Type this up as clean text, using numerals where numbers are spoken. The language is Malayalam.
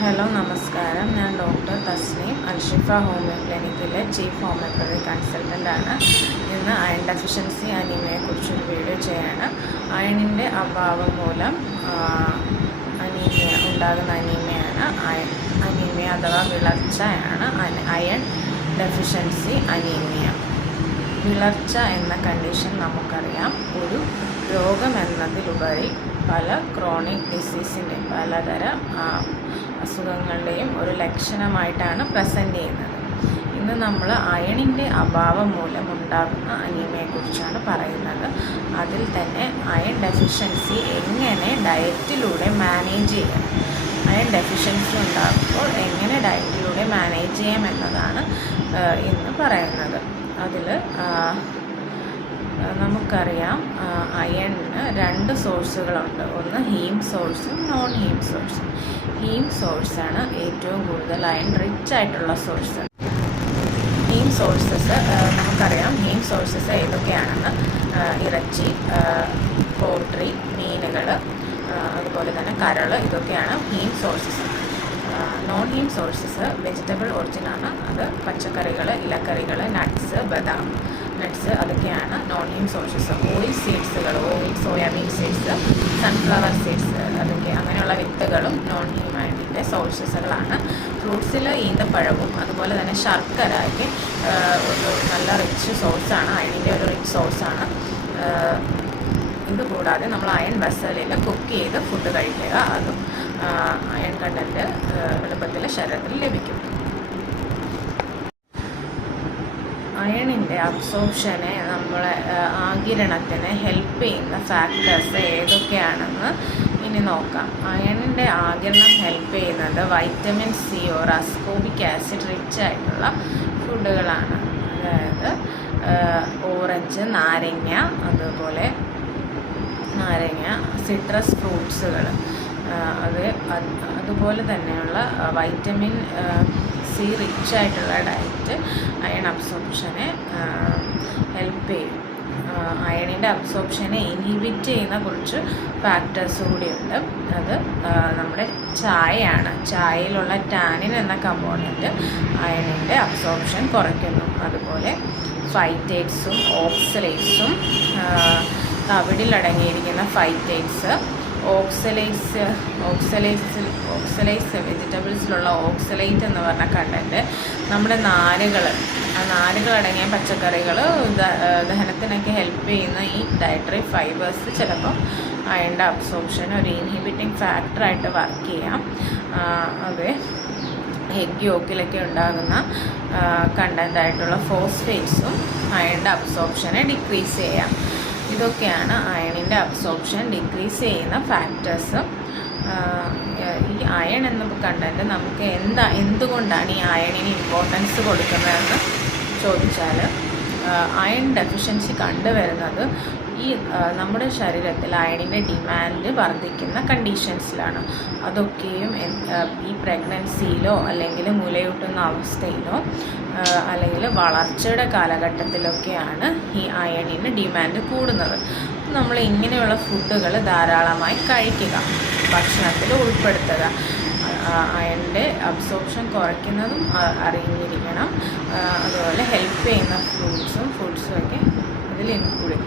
ഹലോ നമസ്കാരം. ഞാൻ ഡോക്ടർ തസ്നീം അൽഷിഫ ഹോമിയോ ക്ലിനിക്കിലെ ചീഫ് ഹോമിയോപ്പതി കൺസൾട്ടൻ്റാണ്. ഇന്ന് അയൺ ഡെഫിഷ്യൻസി അനീമിയയെക്കുറിച്ചൊരു വീഡിയോ ചെയ്യാണ്. അയണിൻ്റെ അഭാവം മൂലം ഉണ്ടാകുന്ന അനീമിയാണ് അനീമിയ അഥവാ വിളർച്ചയാണ് അയൺ ഡെഫിഷ്യൻസി അനീമിയ. വിളർച്ച എന്ന കണ്ടീഷൻ നമുക്കറിയാം, ഒരു രോഗമെന്നതിലുപരി പല ക്രോണിക് ഡിസീസിൻ്റെ പലതരം അസുഖങ്ങളുടെയും ഒരു ലക്ഷണമായിട്ടാണ് പ്രസൻറ്റ് ചെയ്യുന്നത്. ഇന്ന് നമ്മൾ അയണിൻ്റെ അഭാവം മൂലം ഉണ്ടാകുന്ന അനീമിയയെക്കുറിച്ചാണ് പറയുന്നത്. അതിൽ തന്നെ അയൺ ഡെഫിഷ്യൻസി എങ്ങനെ ഡയറ്റിലൂടെ മാനേജ് ചെയ്യാം, അയൺ ഡെഫിഷ്യൻസി ഉണ്ടാകുമ്പോൾ എങ്ങനെ ഡയറ്റിലൂടെ മാനേജ് ചെയ്യാം എന്നതാണ് ഇന്ന് പറയുന്നത്. അതിൽ നമുക്കറിയാം, അയണിന് രണ്ട് സോഴ്സുകളുണ്ട്. ഒന്ന് ഹീം സോഴ്സും നോൺ ഹീം സോഴ്സും. ഹീം സോഴ്സാണ് ഏറ്റവും കൂടുതൽ അയൺ റിച്ച് ആയിട്ടുള്ള സോഴ്സ്. ഹീം സോഴ്സസ് നമുക്കറിയാം. ഹീം സോഴ്സസ് ഏതൊക്കെയാണെന്ന്: ഇറച്ചി, പോൾട്രി, മീനുകൾ, അതുപോലെ തന്നെ കരൾ, ഇതൊക്കെയാണ് heme sources. Non heme sources vegetable ഒറിജിനാണ്. അത് പച്ചക്കറികൾ, ഇലക്കറികൾ, നട്ട്സ്, ബദാം നട്ട്സ്, അതൊക്കെയാണ് നോൺ ഹീം സോഴ്സസ്. ഓയിൽ സീഡ്സുകൾ, oil soyabean seeds, sunflower seeds, അതൊക്കെ അങ്ങനെയുള്ള വിത്തുകളും നോൺ ഹീം അയണിൻ്റെ സോഴ്സസുകളാണ്. ഫ്രൂട്ട്സിൽ ഈന്തപ്പഴവും അതുപോലെ തന്നെ ശർക്കരയ്ക്ക് നല്ല റിച്ച് സോഴ്സാണ്, അയണിൻ്റെ ഒരു റിച്ച് സോഴ്സാണ്. ഇതുകൂടാതെ നമ്മൾ അയൺ വെസലിൽ കുക്ക് ചെയ്ത് ഫുഡ് കഴിക്കുക, അതും അയൺ കണ്ടൻറ്റ് എളുപ്പത്തിൽ ശരീരത്തിൽ ലഭിക്കും. അയണിൻ്റെ അബ്സോർപ്ഷനെ നമ്മളെ ആഗിരണത്തിന് ഹെൽപ്പ് ചെയ്യുന്ന ഫാക്ടേഴ്സ് ഏതൊക്കെയാണെന്ന് ഇനി നോക്കാം. അയണിൻ്റെ ആഗിരണം ഹെൽപ്പ് ചെയ്യുന്നത് vitamin C or ascorbic acid rich ആയിട്ടുള്ള ഫുഡുകളാണ്. അതായത് ഓറഞ്ച്, നാരങ്ങ, സിട്രസ് ഫ്രൂട്ട്സുകൾ, അതുപോലെ തന്നെയുള്ള വൈറ്റമിൻ സി റിച്ച് ആയിട്ടുള്ള ഡയറ്റ് അയൺ അബ്സോർപ്ഷനെ ഹെൽപ്പ് ചെയ്യും. അയണിൻ്റെ അബ്സോർപ്ഷനെ ഇൻഹിബിറ്റ് ചെയ്യുന്ന കുറച്ച് ഫാക്ടേഴ്സ് കൂടിയുണ്ട്. അത് നമ്മുടെ ചായയാണ്. ചായയിലുള്ള ടാനിൻ എന്ന കമ്പോണൻറ്റ് അയണിൻ്റെ അബ്സോർപ്ഷൻ കുറയ്ക്കുന്നു. അതുപോലെ ഫൈറ്റേറ്റ്സും ഓക്സലേറ്റ്സും, തവിടിൽ അടങ്ങിയിരിക്കുന്ന ഫൈറ്റേറ്റ്സ്, ഓക്സലേറ്റ്സ് വെജിറ്റബിൾസിലുള്ള ഓക്സലേറ്റ് എന്ന് പറഞ്ഞ കണ്ടൻറ്റ് നമ്മുടെ നാരുകളടങ്ങിയ പച്ചക്കറികൾ ദഹനത്തിനൊക്കെ ഹെൽപ്പ് ചെയ്യുന്ന ഈ ഡയറ്ററി ഫൈബേഴ്സ് ചിലപ്പോൾ അയണിൻ്റെ അബ്സോർപ്ഷൻ ഒരു ഇൻഹിബിറ്റിംഗ് ഫാക്ടറായിട്ട് വർക്ക് ചെയ്യാം. അത് എഗ് യോക്കിലൊക്കെ ഉണ്ടാകുന്ന കണ്ടൻ്റായിട്ടുള്ള ഫോസ്ഫേറ്റ്സും അയണിൻ്റെ അബ്സോർപ്ഷനെ ഡിക്രീസ് ചെയ്യാം. ഇതൊക്കെയാണ് അയണിൻ്റെ അബ്സോർപ്ഷൻ ഡിക്രീസ് ചെയ്യുന്ന ഫാക്ടേഴ്സ്. ഈ അയൺ എന്ന കണ്ടൻറ്റ് നമുക്ക് എന്തുകൊണ്ടാണ് ഈ അയണിന് ഇമ്പോർട്ടൻസ് കൊടുക്കുന്നതെന്ന് ചോദിച്ചാൽ, അയൺ ഡെഫിഷ്യൻസി കണ്ടുവരുന്നത് ഈ നമ്മുടെ ശരീരത്തിൽ അയണിൻ്റെ ഡിമാൻഡ് വർദ്ധിക്കുന്ന കണ്ടീഷൻസിലാണ്. അതൊക്കെയും ഈ പ്രഗ്നൻസിയിലോ അല്ലെങ്കിൽ മുലയൂട്ടുന്ന അവസ്ഥയിലോ അല്ലെങ്കിൽ വളർച്ചയുടെ കാലഘട്ടത്തിലൊക്കെയാണ് ഈ അയണിന് ഡിമാൻഡ് കൂടുന്നത്. നമ്മൾ ഇങ്ങനെയുള്ള ഫുഡുകൾ ധാരാളമായി കഴിക്കുക, ഭക്ഷണത്തിൽ ഉൾപ്പെടുത്തുക. അയണിൻ്റെ അബ്സോർപ്ഷൻ കുറയ്ക്കുന്നതും അറിഞ്ഞിരിക്കണം. അതുപോലെ ഹെൽപ്പ് ചെയ്യുന്ന ഫുഡ്സും ഒക്കെ അതിൽ ഇൻക്ലൂഡ് ചെയ്യും.